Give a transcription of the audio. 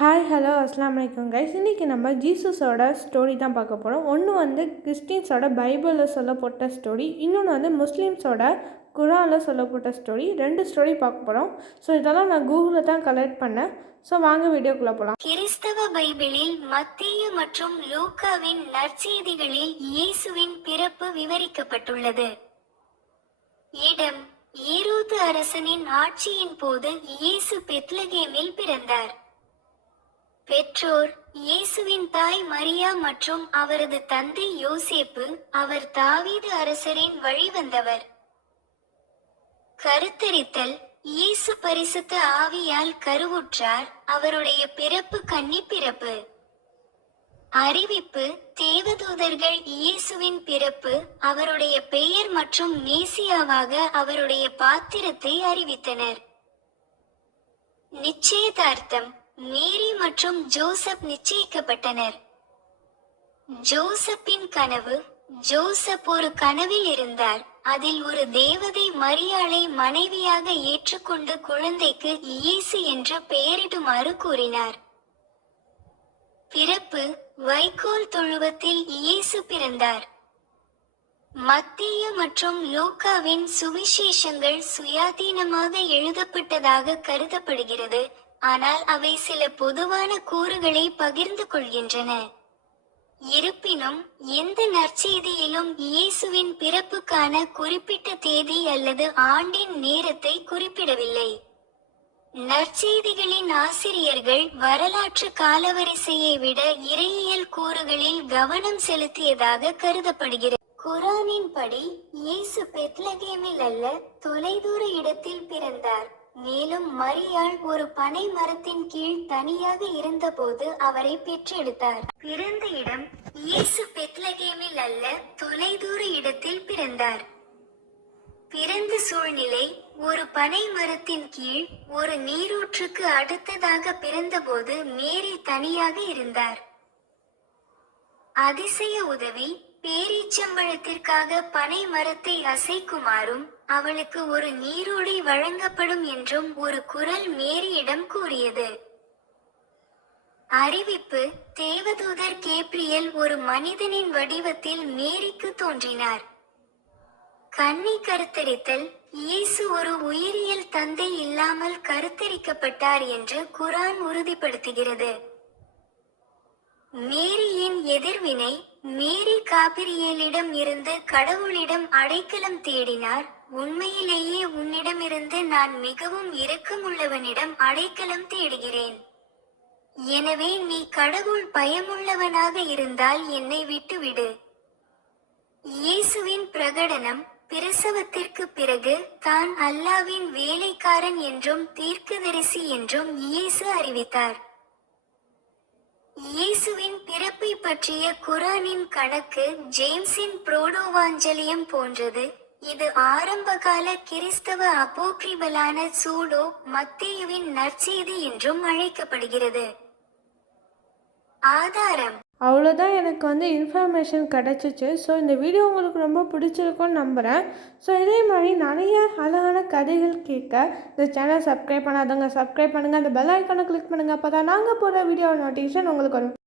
Hi hello அஸ்லாம் வலைக்கம் guys இன்றைக்கி நம்ம ஜீசஸோட ஸ்டோரி தான் பார்க்க போகிறோம் ஒன்று வந்து கிறிஸ்டின்ஸோட பைபிளில் சொல்லப்பட்ட ஸ்டோரி இன்னொன்று வந்து முஸ்லீம்ஸோட குரானில் சொல்லப்பட்ட ஸ்டோரி ரெண்டு ஸ்டோரி பார்க்க போகிறோம் ஸோ இதெல்லாம் நான் கூகுளில் தான் கலெக்ட் பண்ணேன். ஸோ வாங்க வீடியோக்குள்ளே போகலாம் கிறிஸ்தவ பைபிளில் மத்திய மற்றும் லூக்காவின் நற்செய்திகளில் இயேசுவின் பிறப்பு விவரிக்கப்பட்டுள்ளது. இடம் ஈரோது அரசனின் ஆட்சியின் போது இயேசு பெத்லகேமில் பிறந்தார். பெற்றோர் இயேசுவின் தாய் மரியா மற்றும் அவரது தந்தை யோசேப்பு அவர் தாவீது அரசரின் வழிவந்தவர் கருத்தரித்தல் இயேசு பரிசுத்த ஆவியால் கருவுற்றார் அவருடைய பிறப்பு கன்னி பிறப்பு அறிவிப்பு தேவதூதர்கள் இயேசுவின் பிறப்பு அவருடைய பெயர் மற்றும் மேசியாவாக அவருடைய பாத்திரத்தை அறிவித்தனர். நிச்சயதார்த்தம் மேரி மற்றும் ஜோசப் நிச்சயிக்கப்பட்டனர். ஜோசப்பின் கனவு ஜோசப் ஒரு கனவில் இருந்தார். அதில் ஒரு தேவதை மரியாளை மனைவியாக ஏற்றுக்கொண்டு குழந்தைக்கு இயேசு என்று பெயரிடுமாறு கூறினார். பிறப்பு வைக்கோல் தொழுவத்தில் இயேசு பிறந்தார். மத்திய மற்றும் லூக்காவின் சுவிசேஷங்கள் சுயாதீனமாக எழுதப்பட்டதாக கருதப்படுகிறது. ஆனால் அவை சில பொதுவான கூறுகளை பகிர்ந்து கொள்கின்றன. இருப்பினும் எந்த நற்செய்தியிலும் இயேசுவின் பிறப்புக்கான குறிப்பிட்ட தேதி அல்லது ஆண்டின் நேரத்தை குறிப்பிடவில்லை. நற்செய்திகளின் ஆசிரியர்கள் வரலாற்று காலவரிசையை விட இறையியல் கூறுகளில் கவனம் செலுத்தியதாக கருதப்படுகிறது. குரானின் படி இயேசு பெத்லகேமில் அல்ல தொலைதூர இடத்தில் பிறந்தார். மேலும் மரியாள் ஒரு பனை மரத்தின் கீழ் தனியாக இருந்தபோது அவரை பெற்றெடுத்தார். பிறந்த இடம் இயேசு பெத்லகேமில் அல்ல தொலைதூர இடத்தில் பிறந்தார். பிறந்த சூழ்நிலை ஒரு பனை மரத்தின் கீழ் ஒரு நீரூற்றுக்கு அடுத்ததாக பிறந்தபோது மேரி தனியாக இருந்தார். அதிசய உதவி பேரீச்சம்பழத்திற்காக பனை மரத்தை அசைக்குமாறும் அவளுக்கு ஒரு நீரோடை வழங்கப்படும் என்றும் ஒரு குரல் மேரியிடம் கூறியது. அறிவிப்பு தேவதூதர் கேப்ரியல் ஒரு மனிதனின் வடிவத்தில் மேரிக்கு தோன்றினார். கண்ணி கருத்தரித்தல் இயேசு ஒரு உயிரியல் தந்தை இல்லாமல் கருத்தரிக்கப்பட்டார் என்று குரான் உறுதிப்படுத்துகிறது. மேரியின் எதிர்வினை மேரி காபிரியலிடம் இருந்து கடவுளிடம் அடைக்கலம் தேடினார். உண்மையிலேயே உன்னிடமிருந்து நான் மிகவும் இரக்கமுள்ளவனிடம் அடைக்கலம் தேடுகிறேன். எனவே நீ கடவுள் பயமுள்ளவனாக இருந்தால் என்னை விட்டுவிடு. இயேசுவின் பிரகடனம் பிரசவத்திற்கு பிறகு தான் அல்லாவின் வேலைக்காரன் என்றும் தீர்க்கதரிசி என்றும் இயேசு அறிவித்தார். இயேசுவின் பிறப்பை பற்றிய குரானின் கணக்கு ஜேம்ஸின் புரோடோவாஞ்சலியம் போன்றது. இது ஆரம்பகால கிறிஸ்தவ அப்போக்ரிபலான சூடோ மத்தேயுவின் நற்செய்தி என்றும் அழைக்கப்படுகிறது. ஆதாரம். அவ்வளோதான் எனக்கு வந்து இன்ஃபர்மேஷன் கிடச்சிச்சு. ஸோ இந்த வீடியோ உங்களுக்கு ரொம்ப பிடிச்சிருக்கும்னு நம்புகிறேன் ஸோ இதே மாதிரி நிறைய அழகான கதைகள் கேட்க இந்த சேனல் சப்ஸ்கிரைப் பண்ணாதவங்க சப்ஸ்கிரைப் பண்ணுங்கள் அந்த பெல் ஐக்கானை கிளிக் பண்ணுங்கள் அப்போ தான் நாங்கள் போடுற வீடியோ நோட்டிஃபிகேஷன் உங்களுக்கு வரும்.